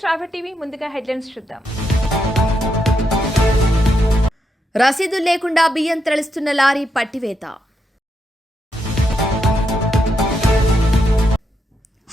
Traffic TV ముందుగా headlines చూద్దాం. రసీదు లేకుండా బియ్యం తరలిస్తున్న లారీ పట్టివేత.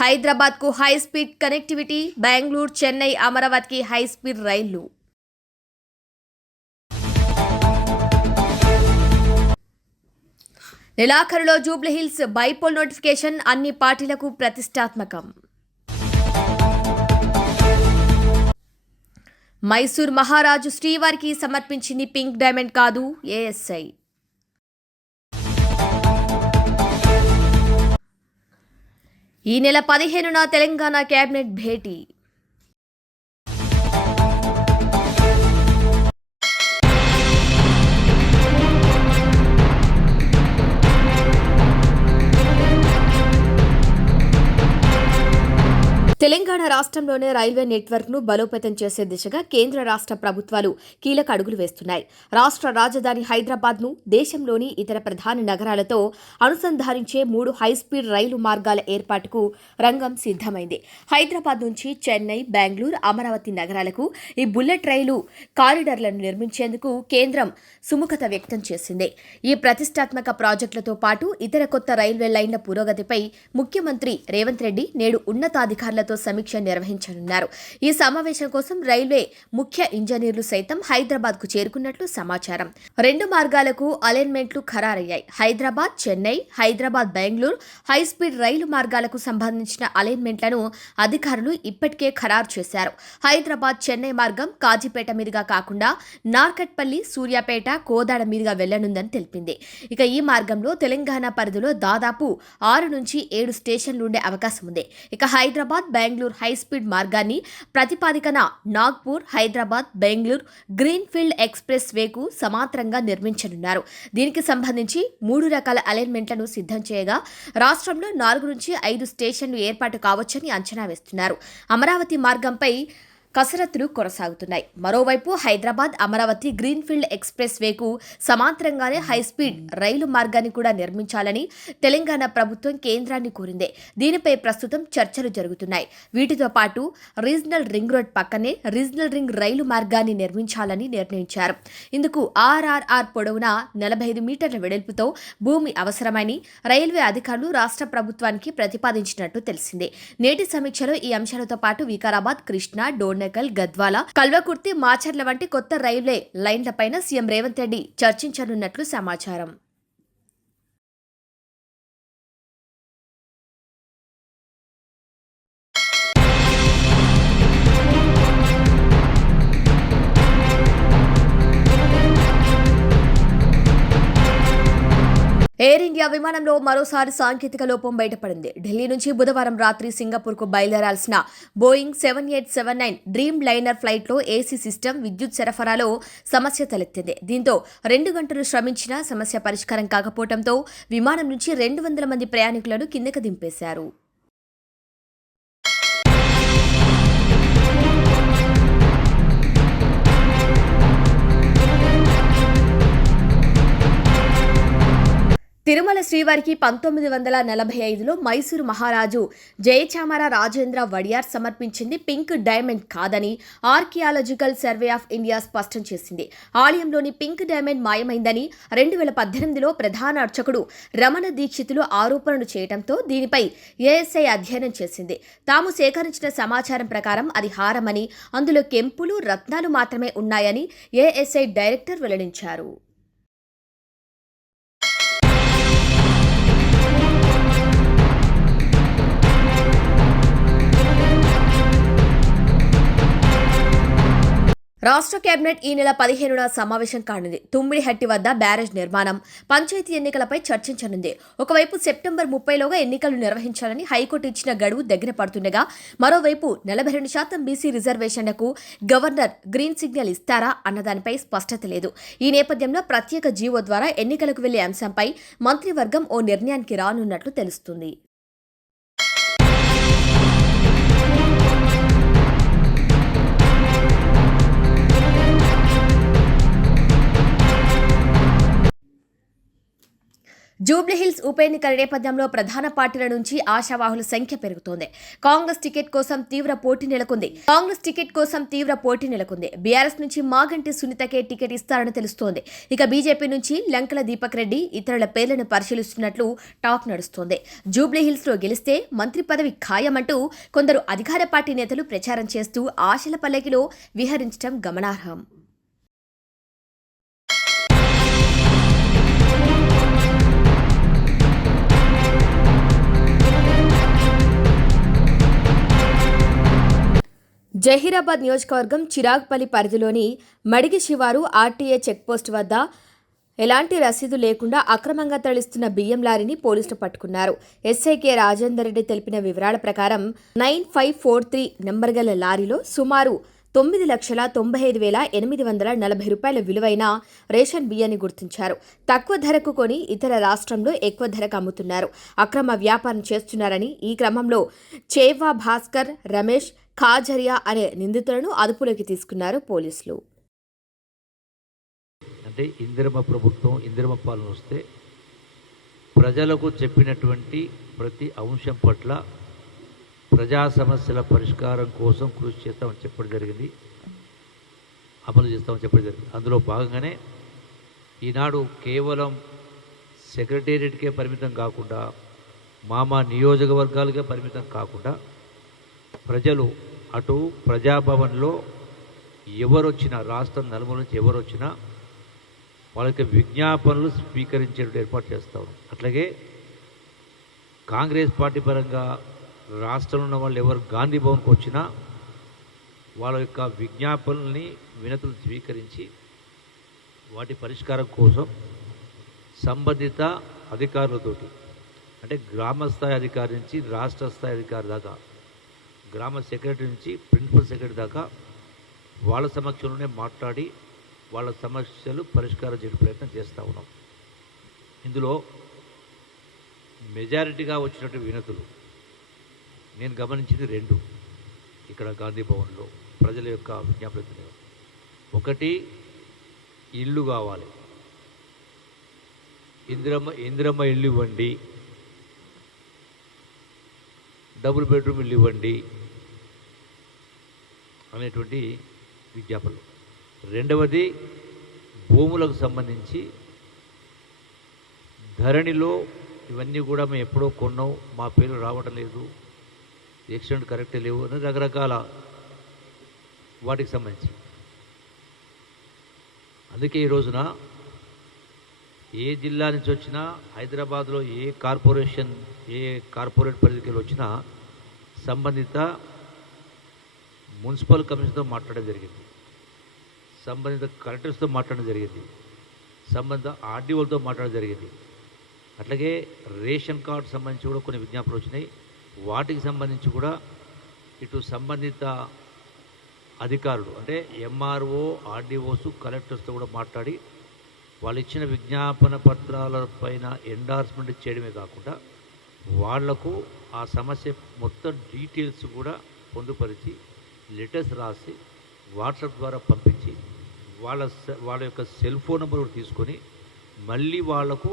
హైదరాబాద్ కు high speed connectivity. Bengaluru, Chennai, అమరావతికి హై స్పీడ్ రైళ్లు. నెలాఖరులో జూబ్లీహిల్స్ బైపోల్ నోటిఫికేషన్ అన్ని పార్టీలకు ప్రతిష్టాత్మకం. మైసూర్ మహారాజు శ్రీవారికి సమర్పించింది పింక్ డైమండ్ కాదు ఏఎస్ఐ. ఈ నెల 15న తెలంగాణ కేబినెట్ భేటీ. తెలంగాణ రాష్ట్రంలోనే రైల్వే నెట్వర్క్ను బలోపేతం చేసే దిశగా కేంద్ర రాష్ట్ర ప్రభుత్వాలు కీలక అడుగులు వేస్తున్నాయి. రాష్ట్ర రాజధాని హైదరాబాద్ను దేశంలోని ఇతర ప్రధాన నగరాలతో అనుసంధానించే 3 హైస్పీడ్ రైలు మార్గాల ఏర్పాటుకు రంగం సిద్ధమైంది. హైదరాబాద్ నుంచి చెన్నై, బెంగళూరు, అమరావతి నగరాలకు ఈ బుల్లెట్ రైలు కారిడార్లను నిర్మించేందుకు కేంద్రం సుముఖత వ్యక్తం చేసింది. ఈ ప్రతిష్టాత్మక ప్రాజెక్టులతో పాటు ఇతర కొత్త రైల్వే లైన్ల పురోగతిపై ముఖ్యమంత్రి రేవంత్ రెడ్డి నేడు ఉన్నతాధికారులతో సమీక్ష నిర్వహించనున్నారు. ఈ సమావేశం కోసం రైల్వే ముఖ్య ఇంజనీర్లు సైతం హైదరాబాద్ కు చేరుకున్నట్లు సమాచారం. 2 మార్గాలకు అలైన్మెంట్లు ఖరారయ్యాయి. హైదరాబాద్ చెన్నై, హైదరాబాద్ బెంగళూరు హైస్పీడ్ రైలు మార్గాలకు సంబంధించిన అలైన్మెంట్లను అధికారులు ఇప్పటికే ఖరారు చేశారు. హైదరాబాద్ చెన్నై మార్గం కాజీపేట మీదుగా కాకుండా నార్కట్పల్లి, సూర్యాపేట, కోదాడ మీదుగా వెళ్లనుందని తెలిపింది. ఇక ఈ మార్గంలో తెలంగాణ పరిధిలో దాదాపు 6 నుంచి 7 స్టేషన్లుండే అవకాశం ఉంది. ఇక హైదరాబాద్ బెంగళూరు హైస్పీడ్ మార్గాన్ని ప్రతిపాదికన నాగ్పూర్, హైదరాబాద్, బెంగళూరు గ్రీన్ఫీల్డ్ ఎక్స్ప్రెస్ వేకు సమాంతరంగా నిర్మించనున్నారు. దీనికి సంబంధించి 3 రకాల అలైన్మెంట్లను సిద్ధం చేయగా రాష్ట్రంలో 4 నుంచి 5 స్టేషన్లు ఏర్పాటు కావచ్చని అంచనా వేస్తున్నారు. అమరావతి మార్గంపై కసరత్తులు కొనసాగుతున్నాయి. మరోవైపు హైదరాబాద్ అమరావతి గ్రీన్ఫీల్డ్ ఎక్స్ప్రెస్ వేకు సమాంతరంగానే హైస్పీడ్ రైలు మార్గాన్ని కూడా నిర్మించాలని తెలంగాణ ప్రభుత్వం కేంద్రాన్ని కోరింది. దీనిపై ప్రస్తుతం చర్చలు జరుగుతున్నాయి. వీటితో పాటు రీజనల్ రింగ్ రోడ్ పక్కనే రీజనల్ రింగ్ రైలు మార్గాన్ని నిర్మించాలని నిర్ణయించారు. ఇందుకు ఆర్ఆర్ఆర్ పొడవునా 45 మీటర్ల వెడల్పుతో భూమి అవసరమని రైల్వే అధికారులు రాష్ట్ర ప్రభుత్వానికి ప్రతిపాదించినట్టు తెలిసింది. నేటి సమీక్షలో ఈ అంశాలతో పాటు వికారాబాద్, కృష్ణా, డోర్నకల్, గద్వాల, కల్వకుర్తి, మాచర్ల వంటి కొత్త రైల్వే లైన్లపైన సీఎం రేవంత్ రెడ్డి చర్చించనున్నట్లు సమాచారం. ఎయిర్ ఇండియా విమానంలో మరోసారి సాంకేతిక లోపం బయటపడింది. ఢిల్లీ నుంచి బుధవారం రాత్రి సింగపూర్కు బయలుదేరాల్సిన బోయింగ్ 7879 డ్రీమ్ లైనర్ ఫ్లైట్లో ఏసీ సిస్టమ్, విద్యుత్ సరఫరాలో సమస్య తలెత్తింది. దీంతో 2 గంటలు శ్రమించినా సమస్య పరిష్కారం కాకపోవడంతో విమానం నుంచి 200 మంది ప్రయాణికులను కిందకు దింపేశారు. తిరుమల శ్రీవారికి 1945లో మైసూరు మహారాజు జయచామర రాజేంద్ర వడియార్ సమర్పించింది పింక్ డైమండ్ కాదని ఆర్కియాలజికల్ సర్వే ఆఫ్ ఇండియా స్పష్టం చేసింది. ఆలయంలోని పింక్ డైమండ్ మాయమైందని 2018లో ప్రధాన అర్చకుడు రమణ దీక్షితులు ఆరోపణలు చేయడంతో దీనిపై ఏఎస్ఐ అధ్యయనం చేసింది. తాము సేకరించిన సమాచారం ప్రకారం అది హారమని, అందులో కెంపులు, రత్నాలు మాత్రమే ఉన్నాయని ఏఎస్ఐ డైరెక్టర్ వెల్లడించారు. రాష్ట్ర కేబినెట్ ఈ నెల 15న సమావేశం కానుంది. తుమ్మిడిహట్టి వద్ద బ్యారేజ్ నిర్మాణం, పంచాయతీ ఎన్నికలపై చర్చించనుంది. ఒకవైపు సెప్టెంబర్ 30లోగా ఎన్నికలు నిర్వహించాలని హైకోర్టు ఇచ్చిన గడువు దగ్గర పడుతుండగా, మరోవైపు 42% బీసీ రిజర్వేషన్లకు గవర్నర్ గ్రీన్ సిగ్నల్ ఇస్తారా అన్నదానిపై స్పష్టత లేదు. ఈ నేపథ్యంలో ప్రత్యేక జీవో ద్వారా ఎన్నికలకు వెళ్లే అంశంపై మంత్రివర్గం ఓ నిర్ణయానికి రానున్నట్లు తెలుస్తుంది. జూబ్లీహిల్స్ ఉప ఎన్నికల నేపథ్యంలో ప్రధాన పార్టీల నుంచి ఆశావాహుల సంఖ్య పెరుగుతోంది. కాంగ్రెస్ టికెట్ కోసం తీవ్ర పోటీ నెలకొంది. బీఆర్ఎస్ నుంచి మాగంటి సునీతకే టికెట్ ఇస్తారని తెలుస్తోంది. ఇక బీజేపీ నుంచి లంకల దీపక్ రెడ్డి ఇతరుల పేర్లను పరిశీలిస్తున్నట్లు టాక్ నడుస్తోంది. జూబ్లీహిల్స్ లో గెలిస్తే మంత్రి పదవి ఖాయమంటూ కొందరు అధికార పార్టీ నేతలు ప్రచారం చేస్తూ ఆశల పల్లకిలో విహరించడం గమనార్హం. జహీరాబాద్ నియోజకవర్గం చిరాగ్పల్లి పరిధిలోని మడిగి శివారు ఆర్టీఏ చెక్పోస్ట్ వద్ద ఎలాంటి రసీదు లేకుండా అక్రమంగా తరలిస్తున్న బియ్యం లారీని పోలీసులు పట్టుకున్నారు. ఎస్ఐకే రాజేందర్ రెడ్డి తెలిపిన వివరాల ప్రకారం 9543 నెంబర్ గల లారీలో సుమారు 9,95,840 రూపాయల విలువైన రేషన్ బియ్యాన్ని గుర్తించారు. తక్కువ ధరకు కొని ఇతర రాష్ట్రంలో ఎక్కువ ధరకు అమ్ముతున్నారు. అక్రమ వ్యాపారం చేస్తున్నారని ఈ క్రమంలో చేవా భాస్కర్, రమేష్, ఖాజరియా అనే నిందితులను అదుపులోకి తీసుకున్నారు పోలీసులు. అంటే ఇందిరమ్మ ప్రభుత్వం, ఇందిరమ్మ పాలన వస్తే ప్రజలకు చెప్పినటువంటి ప్రతి అంశం పట్ల ప్రజా సమస్యల పరిష్కారం కోసం కృషి చేస్తామని చెప్పడం జరిగింది, అమలు చేస్తామని చెప్పడం జరిగింది. అందులో భాగంగానే ఈనాడు కేవలం సెక్రటేరియట్కే పరిమితం కాకుండా మా నియోజకవర్గాలుగా పరిమితం కాకుండా ప్రజలు అటు ప్రజాభవన్లో ఎవరొచ్చినా, రాష్ట్రం నలుమూల నుంచి ఎవరొచ్చినా వాళ్ళకి విజ్ఞాపనలు స్వీకరించేటట్టు ఏర్పాటు చేస్తాం. అట్లాగే కాంగ్రెస్ పార్టీ పరంగా రాష్ట్రంలో ఉన్న వాళ్ళు ఎవరు గాంధీ భవన్కి వచ్చినా వాళ్ళ యొక్క విజ్ఞాపనల్ని, వినతులు స్వీకరించి వాటి పరిష్కారం కోసం సంబంధిత అధికారులతోటి, అంటే గ్రామ స్థాయి అధికారి నుంచి రాష్ట్ర స్థాయి అధికారి దాకా, గ్రామ సెక్రటరీ నుంచి ప్రిన్సిపల్ సెక్రటరీ దాకా వాళ్ళ సమక్షంలోనే మాట్లాడి వాళ్ళ సమస్యలు పరిష్కారం చేయడం ప్రయత్నం చేస్తూ ఉన్నాం. ఇందులో మెజారిటీగా వచ్చినటువంటి వినతులు నేను గమనించింది 2 ఇక్కడ గాంధీ భవన్లో ప్రజల యొక్క విజ్ఞాపన. ఒకటి, ఇల్లు కావాలి, ఇందిరమ్మ ఇల్లు ఇవ్వండి, డబుల్ బెడ్రూమ్ ఇల్లు ఇవ్వండి అనేటువంటి విజ్ఞాపనలు. రెండవది, భూములకు సంబంధించి ధరణిలో ఇవన్నీ కూడా మేము ఎప్పుడో కొన్నాం, మా పేరు రావడం లేదు, ఎక్స్టెంట్ కరెక్టే లేవు అని రకరకాల వాటికి సంబంధించి. అందుకే ఈ రోజున ఏ జిల్లా నుంచి వచ్చినా, హైదరాబాద్లో ఏ కార్పొరేట్ పరిధికి వచ్చినా సంబంధిత మున్సిపల్ కమిషన్తో మాట్లాడడం జరిగింది, సంబంధిత కలెక్టర్స్తో మాట్లాడడం జరిగింది, సంబంధిత ఆర్డీఓలతో మాట్లాడడం జరిగింది. అట్లాగే రేషన్ కార్డు సంబంధించి కూడా కొన్ని విజ్ఞాపనలు వచ్చినాయి. వాటికి సంబంధించి కూడా ఇటు సంబంధిత అధికారులు అంటే ఎంఆర్ఓ, ఆర్డీఓస్, కలెక్టర్స్తో కూడా మాట్లాడి వాళ్ళు ఇచ్చిన విజ్ఞాపన పత్రాల పైన ఎండార్స్మెంట్ చేయడమే కాకుండా వాళ్లకు ఆ సమస్య మొత్తం డీటెయిల్స్ కూడా పొందుపరిచి లెటర్స్ రాసి వాట్సాప్ ద్వారా పంపించి వాళ్ళ యొక్క సెల్ ఫోన్ నెంబర్ కూడా తీసుకొని మళ్ళీ వాళ్లకు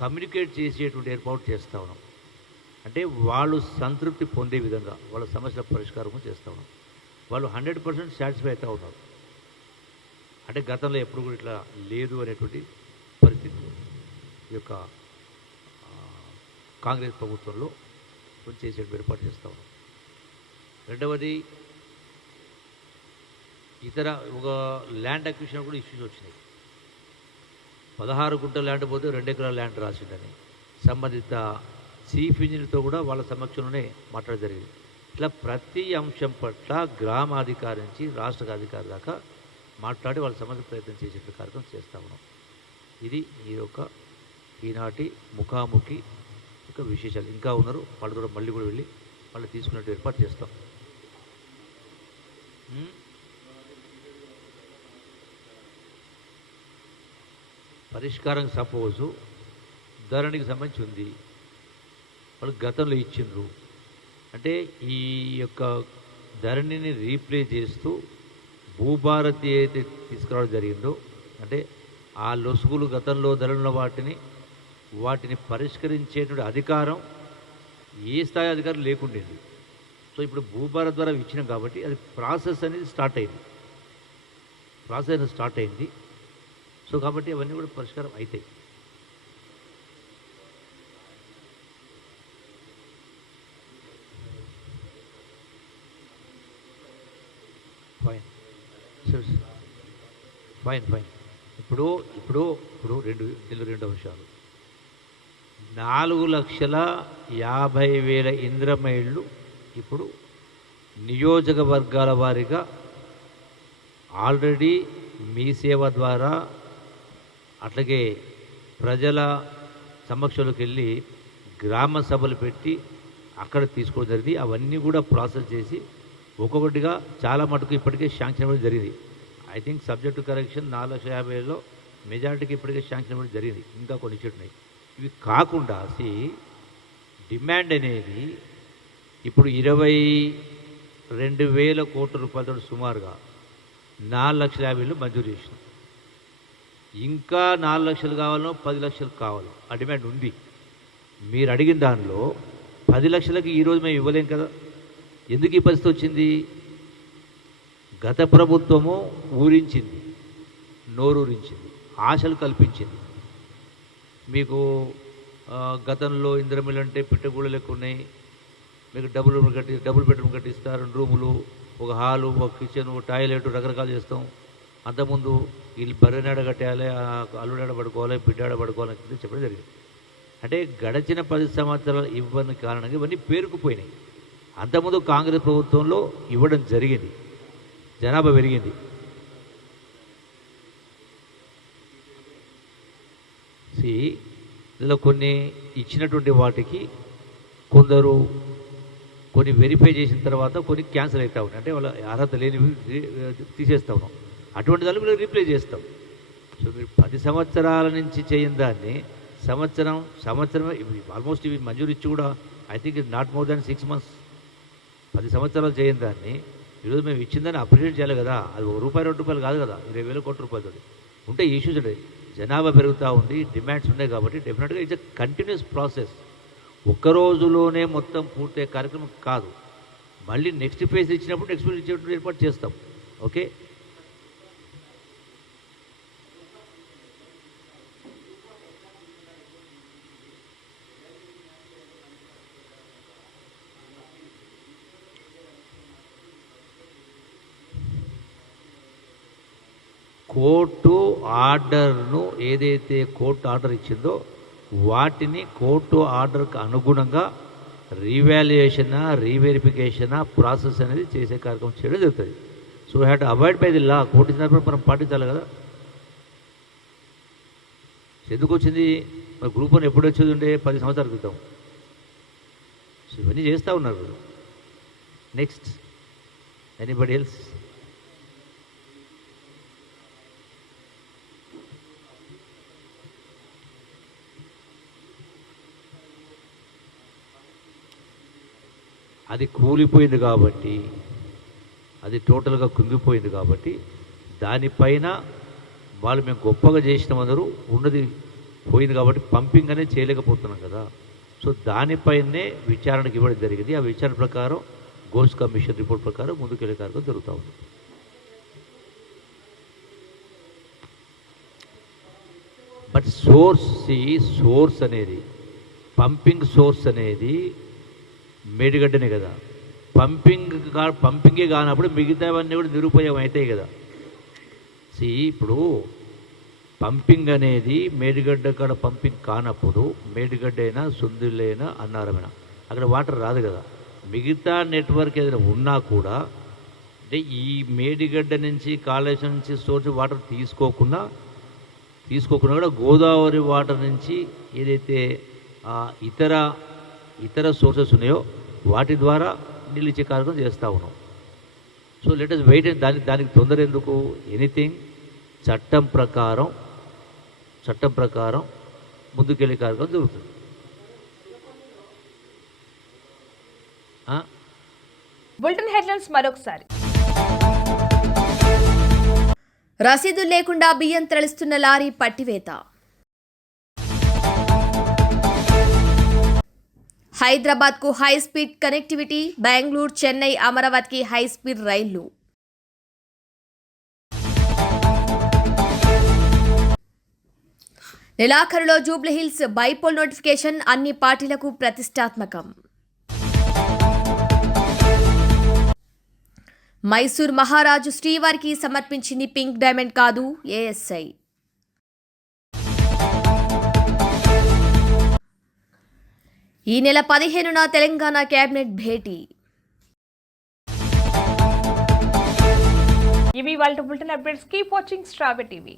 కమ్యూనికేట్ చేసేటువంటి ఏర్పాటు చేస్తూ ఉన్నాం. అంటే వాళ్ళు సంతృప్తి పొందే విధంగా వాళ్ళ సమస్యల పరిష్కారం చేస్తూ ఉన్నాం. వాళ్ళు 100% సాటిస్ఫై అవుతూ ఉన్నారు. అంటే గతంలో ఎప్పుడు కూడా ఇట్లా లేదు అనేటువంటి పరిస్థితి ఈ యొక్క కాంగ్రెస్ ప్రభుత్వంలో చేసే ఏర్పాటు చేస్తూ ఉన్నాం. రెండవది, ఇతర ఒక ల్యాండ్ అక్విజిషన్ కూడా ఇష్యూస్ వచ్చినాయి. 16 గుంటల ల్యాండ్ పోతే 2 ఎకరాల ల్యాండ్ రాసిండని సంబంధిత చీఫ్ ఇంజనీర్తో కూడా వాళ్ళ సమక్షంలోనే మాట్లాడడం జరిగింది. ఇట్లా ప్రతి అంశం పట్ల గ్రామాధికారి నుంచి రాష్ట్ర అధికారి దాకా మాట్లాడి వాళ్ళ సమస్య ప్రయత్నం చేసే కార్యక్రమం చేస్తూ ఉన్నాం. ఇది ఈ యొక్క ఈనాటి ముఖాముఖి యొక్క విశేషాలు. ఇంకా ఉన్నారు, వాళ్ళు కూడా మళ్ళీ కూడా వెళ్ళి వాళ్ళు తీసుకున్నట్టు ఏర్పాటు చేస్తాం. పరిష్కారం సపోజు ధరణికి సంబంధించి ఉంది, వాళ్ళు గతంలో ఇచ్చిండ్రు. అంటే ఈ యొక్క ధరణిని రీప్లేస్ చేస్తూ భూభారతి అయితే తీసుకురావడం జరిగిందో, అంటే ఆ లొసుగులు గతంలో ధరలున్న వాటిని వాటిని పరిష్కరించేటువంటి అధికారం ఏ స్థాయి అధికారం లేకుండేది. సో ఇప్పుడు భూభారత్ ద్వారా ఇచ్చినాం కాబట్టి అది ప్రాసెస్ అనేది స్టార్ట్ అయింది. సో కాబట్టి అవన్నీ కూడా పరిష్కారం అవుతాయి. ఫైన్. ఇప్పుడు రెండు అంశాలు. 4,50,000 ఇందిరమ్మ ఇళ్ళు ఇప్పుడు నియోజకవర్గాల వారీగా ఆల్రెడీ మీ సేవ ద్వారా అట్లాగే ప్రజల సమక్షంలోకి వెళ్ళి గ్రామ సభలు పెట్టి అక్కడ తీసుకోవడం జరిగింది. అవన్నీ కూడా ప్రాసెస్ చేసి ఒక్కొక్కటిగా చాలా మటుకు ఇప్పటికే శాంక్షన్ ఇవ్వడం జరిగింది. ఐ థింక్ సబ్జెక్టు కరెక్షన్ 4,50,000లో మెజారిటీకి ఇప్పటికే శాంక్షన్ ఇవ్వడం జరిగింది. ఇంకా కొన్ని ఉన్నాయి. ఇవి కాకుండా డిమాండ్ అనేది ఇప్పుడు 22,000 కోట్ల రూపాయలతో సుమారుగా 4,50,000 మంజూరు చేసినాం. ఇంకా 4 లక్షలు కావాలో 10 లక్షలు కావాలో ఆ డిమాండ్ ఉంది. మీరు అడిగిన దానిలో 10 లక్షలకి ఈరోజు మేము ఇవ్వలేం కదా. ఎందుకు ఈ పరిస్థితి వచ్చింది? గత ప్రభుత్వము ఊరించింది, నోరూరించింది, ఆశలు కల్పించింది. మీకు గతంలో ఇందిరమిల్లు అంటే పిట్టగూడలు లెక్క ఉన్నాయి. మీకు డబుల్ బెడ్రూమ్ కట్టిస్తారు, 2 రూములు, ఒక హాలు, ఒక కిచెన్, ఒక టాయిలెట్, రకరకాలు చేస్తాం. అంతకుముందు వీళ్ళు బర్రెనాడ కట్టాలి, అల్లుడాడ పడుకోవాలి, బిడ్డాడ పడుకోవాలని చెప్పడం జరిగింది. అంటే గడిచిన 10 సంవత్సరాలు ఇవ్వని కారణంగా ఇవన్నీ పేరుకుపోయినాయి. అంతకుముందు కాంగ్రెస్ ప్రభుత్వంలో ఇవ్వడం జరిగింది, జనాభా పెరిగింది. ఇందులో కొన్ని ఇచ్చినటువంటి వాటికి కొన్ని వెరిఫై చేసిన తర్వాత కొన్ని క్యాన్సిల్ అవుతా ఉన్నాయి. అంటే వాళ్ళ అర్హత లేనివి తీసేస్తా ఉన్నాం. అటువంటి దాన్ని మీరు రీప్లేస్ చేస్తాం. సో మీరు 10 సంవత్సరాల నుంచి చేయని దాన్ని సంవత్సరం ఆల్మోస్ట్ ఇవి మంజూరు ఇచ్చి కూడా I think it not more than 6 months. 10 సంవత్సరాలు చేయని దాన్ని ఈరోజు మేము ఇచ్చిందని అప్రిషియేట్ చేయాలి కదా. అది ₹1, ₹2 కాదు కదా, 20,000 కోట్ల రూపాయలతో ఉంటే ఇష్యూస్ ఉంటాయి. జనాభా పెరుగుతూ ఉంది, డిమాండ్స్ ఉన్నాయి కాబట్టి డెఫినెట్గా ఇట్స్ ఎ కంటిన్యూస్ ప్రాసెస్. ఒక్క రోజులోనే మొత్తం పూర్తయ్యే కార్యక్రమం కాదు. మళ్ళీ నెక్స్ట్ ఫేజ్ ఇచ్చినప్పుడు నెక్స్ట్ ఫేజ్ ఇచ్చేటప్పుడు ఏర్పాటు చేస్తాం. ఓకే, కోర్టు ఆర్డర్ను ఏదైతే కోర్టు ఆర్డర్ ఇచ్చిందో వాటిని కోర్టు ఆర్డర్కి అనుగుణంగా రీవాల్యుయేషనా రీవెరిఫికేషనా ప్రాసెస్ అనేది చేసే కార్యక్రమం చేయడం జరుగుతుంది. So we have to avoid by the law. Court ఇచ్చినప్పుడు మనం పాటించాలి కదా. ఎందుకు వచ్చింది? మన గ్రూప్ 1 ఎప్పుడు వచ్చేది ఉండే 10 సంవత్సరాల క్రితం. సో ఇవన్నీ చేస్తూ ఉన్నారు. Next anybody else? అది కూలిపోయింది కాబట్టి, అది టోటల్గా కుంగిపోయింది కాబట్టి దానిపైన వాళ్ళు మేము గొప్పగా చేసినామందరూ ఉన్నది పోయింది కాబట్టి పంపింగ్ అనేది చేయలేకపోతున్నాం కదా. సో దానిపైనే విచారణకు ఇవ్వడం జరిగింది. ఆ విచారణ ప్రకారం గోల్స్ కమిషన్ రిపోర్ట్ ప్రకారం ముందుకెళ్ళే కార్యక్రమం జరుగుతూ ఉంది. బట్ సోర్స్ అనేది పంపింగ్ సోర్స్ అనేది మేడిగడ్డనే కదా. పంపింగే కానప్పుడు మిగతావన్నీ కూడా నిరుపయోగం అవుతాయి కదా. ఇప్పుడు పంపింగ్ అనేది మేడిగడ్డ కాడ పంపింగ్ కానప్పుడు మేడిగడ్డ అయినా సుందిళ్ళైనా అన్నారమైనా అక్కడ వాటర్ రాదు కదా. మిగతా నెట్వర్క్ ఏదైనా ఉన్నా కూడా అంటే ఈ మేడిగడ్డ నుంచి కాళేశ్వరం నుంచి సోర్స్ వాటర్ తీసుకోకుండా కూడా గోదావరి వాటర్ నుంచి ఏదైతే ఇతర సోర్సెస్ ఉన్నాయో వాటి ద్వారా నీళ్ళు ఇచ్చే కార్యక్రమం చేస్తూ ఉన్నాం. So let us wait. దానికి తొందర ఎందుకు? ఎనీథింగ్ చట్టం ప్రకారం ముందుకెళ్ళే కార్యక్రమం జరుగుతుంది. బులెటిన్ హెడ్లైన్స్ మరొకసారి. రసీదు లేకుండా బియ్యం తరలిస్తున్న లారీ పట్టివేత. హైదరాబాద్కు high speed connectivity, Bengaluru, Chennai, అమరావతికి హై స్పీడ్ రైళ్లు. నెలాఖరులో జూబ్లీహిల్స్ బైపోల్ నోటిఫికేషన్ అన్ని పార్టీలకు ప్రతిష్టాత్మకం. మైసూర్ మహారాజు శ్రీవారికి సమర్పించింది పింక్ డైమండ్ కాదు ఏఎస్ఐ. ఈ నెల 15న తెలంగాణ కేబినెట్ భేటీ. ఇవి వాళ్ళ బులెటిన్ అప్డేట్స్. కీప్ వాచింగ్ స్ట్రాబె టీవీ.